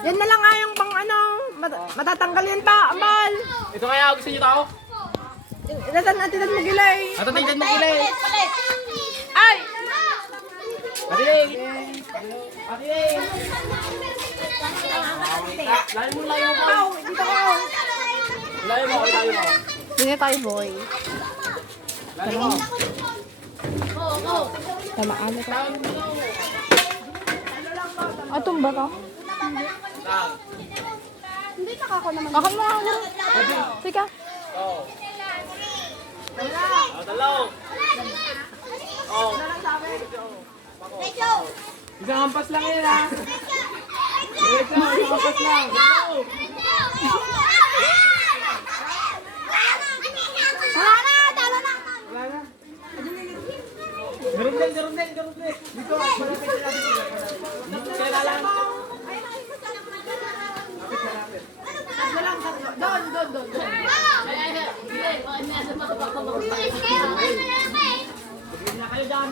Yan na lang nga yung pang ano, matatanggal yan pa, Amal. Ito kaya gusto niyo tao? Nasaan natin at magilay? Natatay mo kilay. Ay! Patiling! Patiling! Layo mo, layo mo. Dito ko. Layo mo, layo mo. Sige tayo, boy. Layo mo. Tamaan na tayo. Atong ba to? Hindi nakako naman. Ako mo ako. Sige. Oh. Dalaw. Oh. Isang hampas lang yan ha. Isang hampas lang. Wala na. Garong din. Dito, malapit na natin. Kaya lang. Doon. Bigyan na kayo dyan.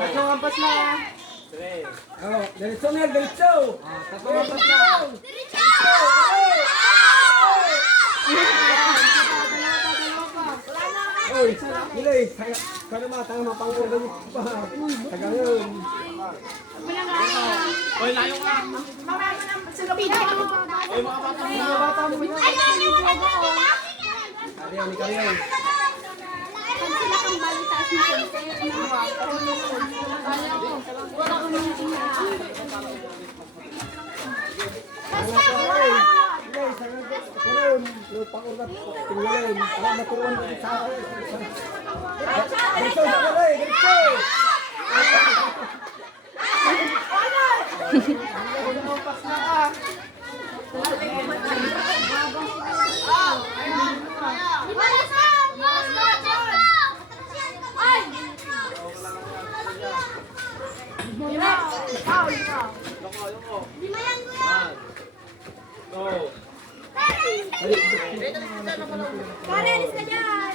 Tatlong hampas na. Oh, diretso. Tatlong hampas na. Oy, nilay, kaya matang mapang-organ pa. Taga yun. Oy, layo ka. Oy, mga bata mo. Kariyan. Karelis ka dyan!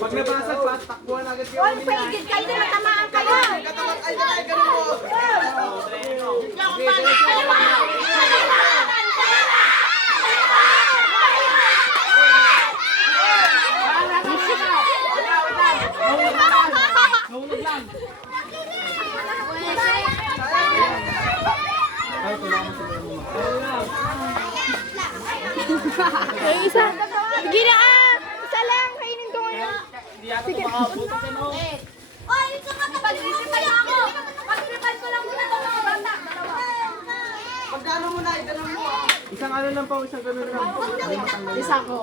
Pag nabasag pa, takbuhan agad kayo. Oy, paigid kayo na matamaan kayo! Nahulog lang. Ay, isa. Sige na ah! Isa lang, kainin ko ngayon. Hindi yata ito makabuto ka no. Oy, ito ka pag-isipal ako! Pag-isipal ko lang muna itong mga bata. Pagkano mo na, itanong mo. Isang ano lang pa, isang ganun lang. Isa ko.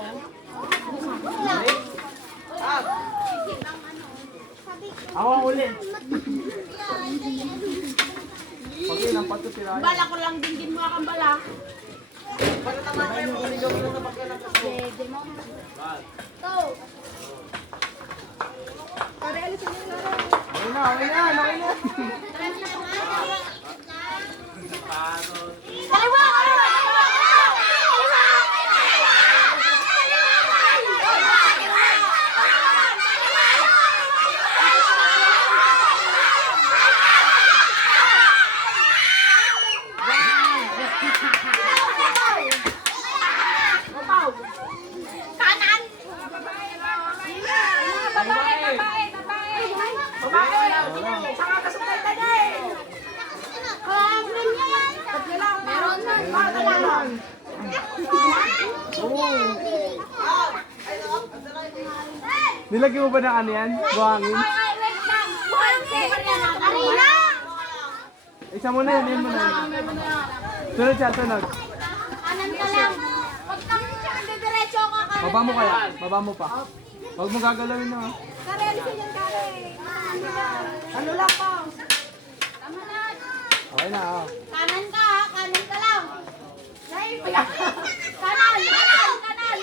Ako ang uli. Pag yun, ang pato sila. Bala ko lang din mo akong bala. Para tama kayo mo, ligaw mo na pagkano ka. Dede mo. To. Pare, alisin mo na. Okay na. Dalawa! Kanan! Nilagyan mo ba ng ano yan? Buhangin? Isa mo na yun, yun mo na. Sunod siya, sunod. Kanan ka lang. Huwag kang diretso ka ka. Baba mo kaya? Baba mo pa. Huwag mo gagalawin na. Karen, ganyan Karen. Ano lang po? Tama na. Okay na, oh. Kanan ka ha, kanan ka lang. Kanan, kanan, kanan.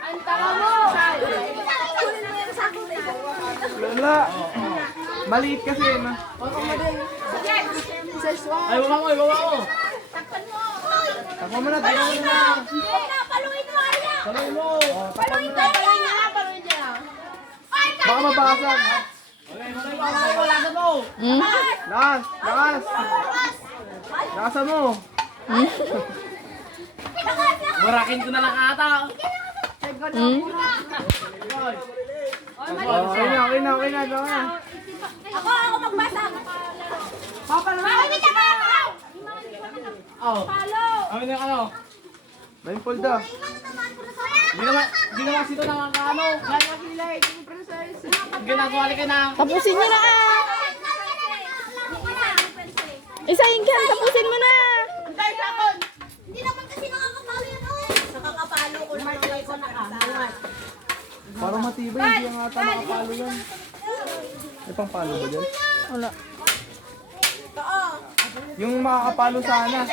Ang tama mo. Wala. Maliit kasi, no? Ay, baba mo, baba mo. Takpan mo. Takbo mo na, takbo mo na. Hindi na, paluin mo Arya. Tuloy mo. Paluin ka, paluin niya na, paluin niya na. Ay, Baka mabasag. Wala na mo. Lakas, lakas. Lakasan mo. Warakin ko na lang ata. Okay na, okay na, okay na. Gawin na. Ako magbasa. Paluin ka ba? Oh. Follow. Ano yung ano? Blindfold ah. Hindi naman sito nakakaano. Ginagawa ka na. Tapusin nyo na ah! Isahin ka, tapusin mo na! Hindi naman kasi nakakapalo yan. Nakakapalo ko naman ko nakahangat. Parang matibay, hindi yung ata nakapalo yan. May pang palo ba dyan? Wala. Yung makakapalo sana.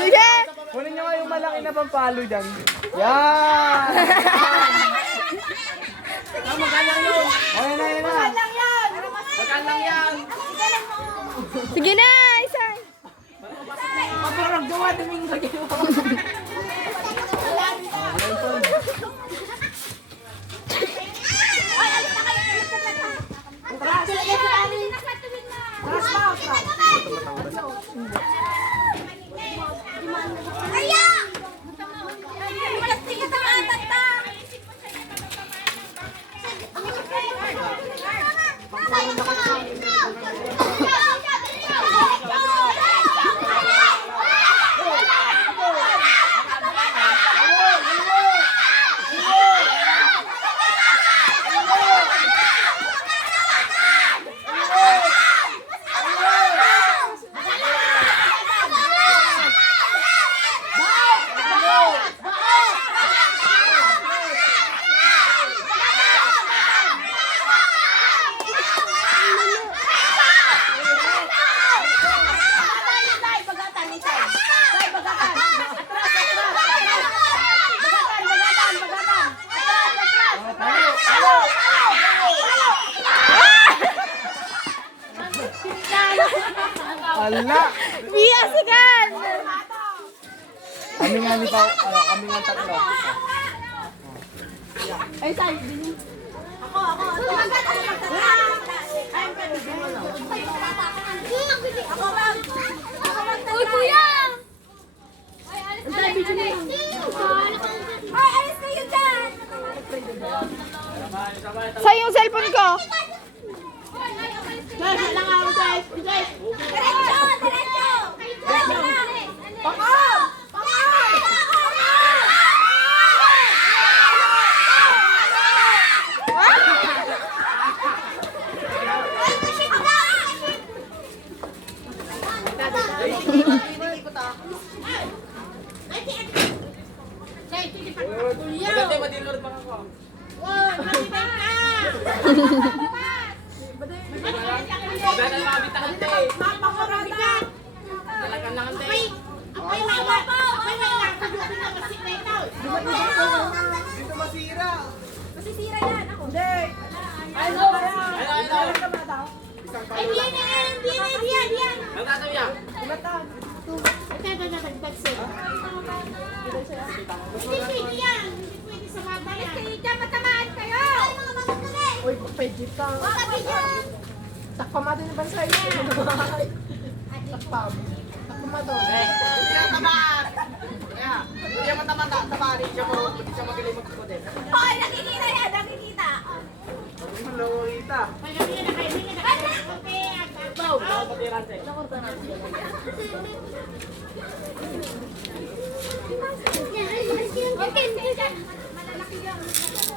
Sige! Kunin nyo nga yung malaki na pampalo dyan. Yan! Magandang yun. Okay na, yun na. Magandang yan. Sige na! Isahin! Parang gawa din yung lagay mo. Arya! Walang tigat ang atat na! Ala! Biyasikan! Kami nga ni Pao, kami nga tatlo. Ay, say, binin. Uy, kuya! Ay, alis kayo dyan! Say yung cellphone ko! Diretso! Diretso! Pako! Maganda yung madilor pa ako. Maganda yung mga bitangan te. Talagang nakante. Dito masira. Masisira yan ako. Ano? Ay, diyan! Ang tatawya. Hindi pwede yan. Hindi pwede sa bata yan. Kasi dyan matamaan kayo. Ay, mga bakit kami. Uy, pwede ka. Bakit dyan? Takpamado ni Bansay. Takpam. Takpamado. Hindi na tamaan. Kaya, hindi naman tamaan. Hindi siya magaling magkukutin. Hoy, nakikita yan. Nakikita. Malawita.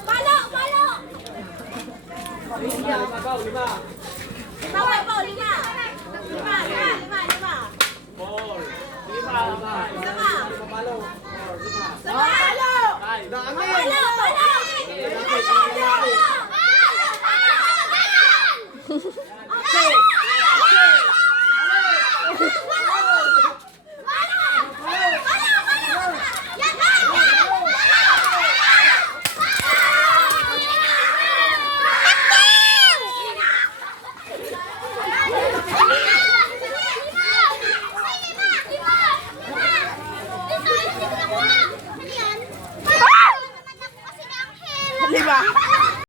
Palo! Palo! Lima. Bawal po, lima. Lima. Four. Lima. Sama. Palo. Sama. Palo! Dami. Palo! Lima.